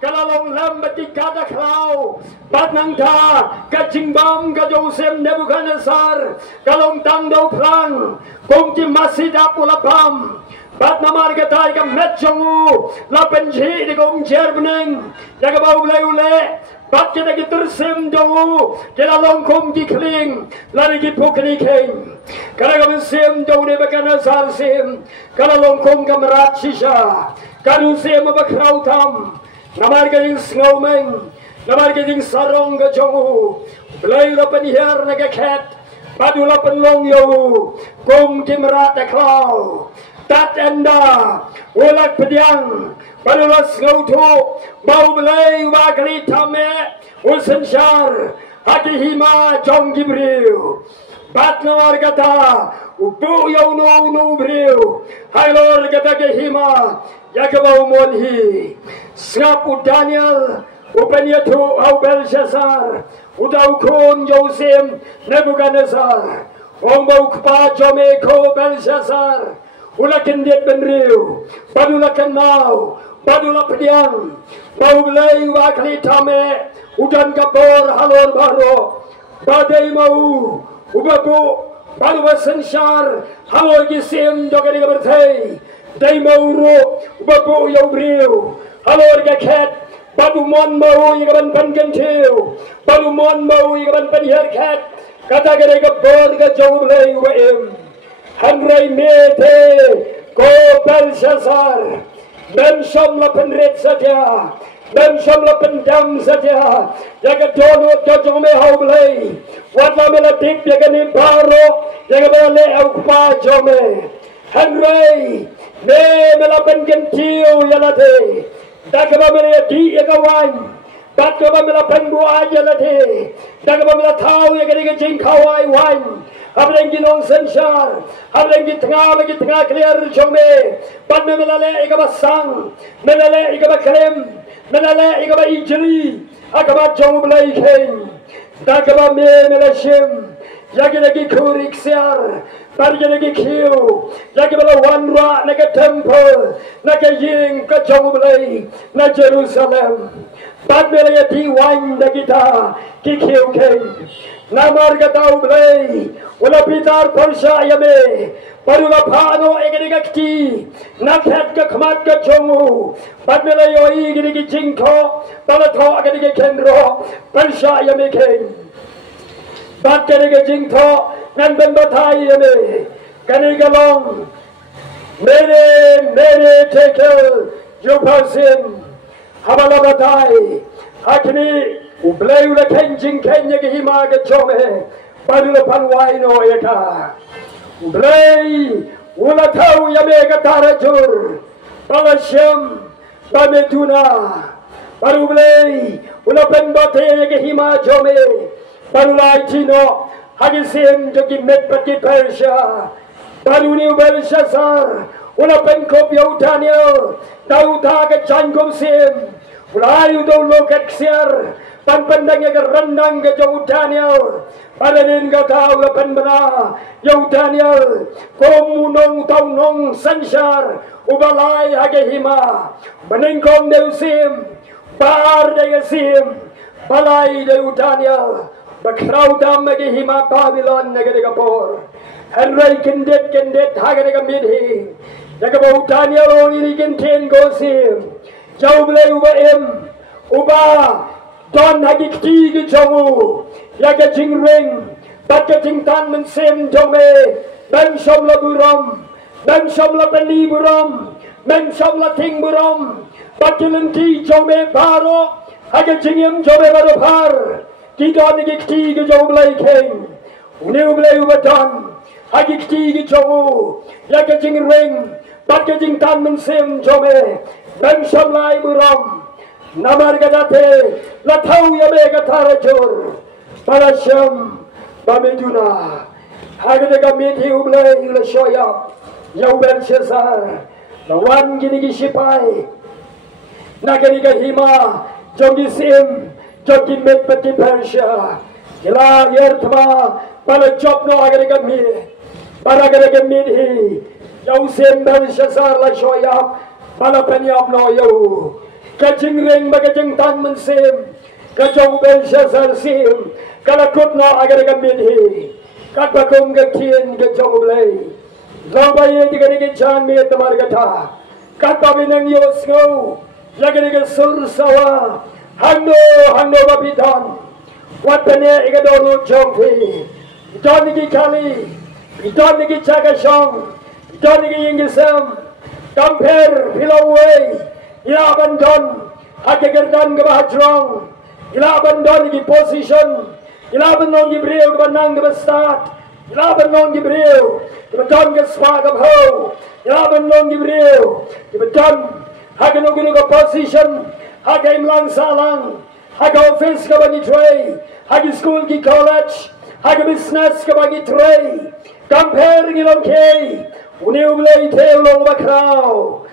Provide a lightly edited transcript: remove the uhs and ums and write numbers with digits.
Kalalong lam batika da klau bat nang tha ka jingbam ka Josem Nebuchadnezzar kalong tang do plang kong ti masida pulapam bat namar ka tai ka metchongu la penji di kong jerbneng ya ka bau blai ule bat kita ki tersim do kalalong kong ti kling la ki pukni keng kala ka sem do Nebuchadnezzar Syiem kalalong kong ka merat shisha kanu sem ba krau tam namar gading snowman, namar gading sarong ga jongu, Blei la penhiar na ga ket, padu la penlong yo, kong timrat da klau, tat enda, ulak pediang, padu la snow to, bau Blei wa kali tame, ulsenshar, haki hima jong gibriu, bat namar gata, ubu yo no briu, hai lor gata ke hima, Yakabau monhi, snap u Daniel, u Penyatu au Belshasar, u daukon Josem Nebuchadnezzar, ong bau kpa jome ko Belshasar, ulakan dit benriu, badulakan mau, badula pediang, bau Blei wakli tame, udan kapor halor baro, badai mau, ubabu, balu wasenshar, halor gisim jogani berthei, Dai mauro babu yau briu halor ga ket babu mon mau i gaban pan gentiu babu mon mau i gaban pan her ket kata gare ga bor ga jau Blei wa em hanrai mete ko Belshasar mem som la penret saja mem som la pendam saja jaga dono ga jau me hau Blei wat la mela dik jaga ni baro jaga bale au pa jau me hanrai me melapan gentiu yalate dakaba mele di yakawan dakaba melapan bua yalate dakaba melatau yakari jing kawai wan abeng ginong senshar abeng tengah clear jome pan melale ikaba sang melale ikaba krem melale ikaba injili akaba jong Blei ken dakaba me melashim yagi lagi kurik siar Pargi lagi khiew, lagi bala wanra naga temple, naga ying ka Jong Blei, na Jerusalem. Bad mela ya di wan da kita ki khiew ken. Namar ka tau Blei, ula pitar polsha yame, parula phano egri gakti, nakhat ka khmat ka Jongu. Bad mela yo igri ki jingko, bala tho agri ki kenro, polsha yame ken. Bad kene ki jingko nan benbatai yame kani galong mere tekel jupasim habala batai hakni u Blei ula kenjing kenya ke hima ke jome padula panwai no eka u Blei ula tau yame ke tarajur Belshasar bametuna baru Blei ula benbatai ke hima jome padula itino Hagi Syiem jogi met pati Persia, baru ni Belshasar, ula penkop yau Daniel, tau ta ke jangkom Syiem, ula ayu do lokat siar, pan pandang ke rendang ke jau Daniel, pada nin ka tau ula penbena yau Daniel, komunong tau nong senshar, ubalai hagi hima, menengkong deu Syiem, bar deu Syiem, balai deu Daniel. Bakrau dam magi hima Babylon nagade kapor Henry kendet hagade ka midhi jaga bau Daniel ori genten go Syiem jau Blei uba em uba don hagi kti gi jawu yaga jingring batka jingtan men Syiem jome ben som la buram ben som la peli buram ben som la ting buram batilenti jome baro haga jingem jome baro par Kita ni kiti ke Jong Blei ken, U Blei ubatan, hagi kiti ke Jongu, ya ke jing ring, bat ke jing tan men Syiem jome, ben som lai buram, namar ke date, la tau ya me ke tarajur, Belshasar bametuna, hagi de ka mithi U Blei la shoyap, ya Belshasar, la wan gini ki sipai, nagani ka hima, jogi Syiem. Jogi met pati Persia, kila yertma pala job no agare kami, para agare kami hi, Josem Belshasar la shoyap, pala penyap no yo, kajing ring bagajing tan mensim kajong Belshasar Syiem kalakut no agar gamilhi kat bakum gakien kajong U Blei Zobaye digani chan me tamar gata kat babinang yosgo lagani sur sawa hando babidan wat bene igadolu jompi idonigi kali idonigi chagashong idonigi yingisam kamper pilaway ilaban don hajagardan gabahajrong ilaban don gi position ilaban non gi breu banang gabastat ilaban non gi breu gabadon gaswa gabho ilaban non gi breu gabadon haganu ga position hagaim lang salang haga office ka bagi tray hagi school ki college haga business ka bagi tray compare ngilong kay U Blei telo bakraw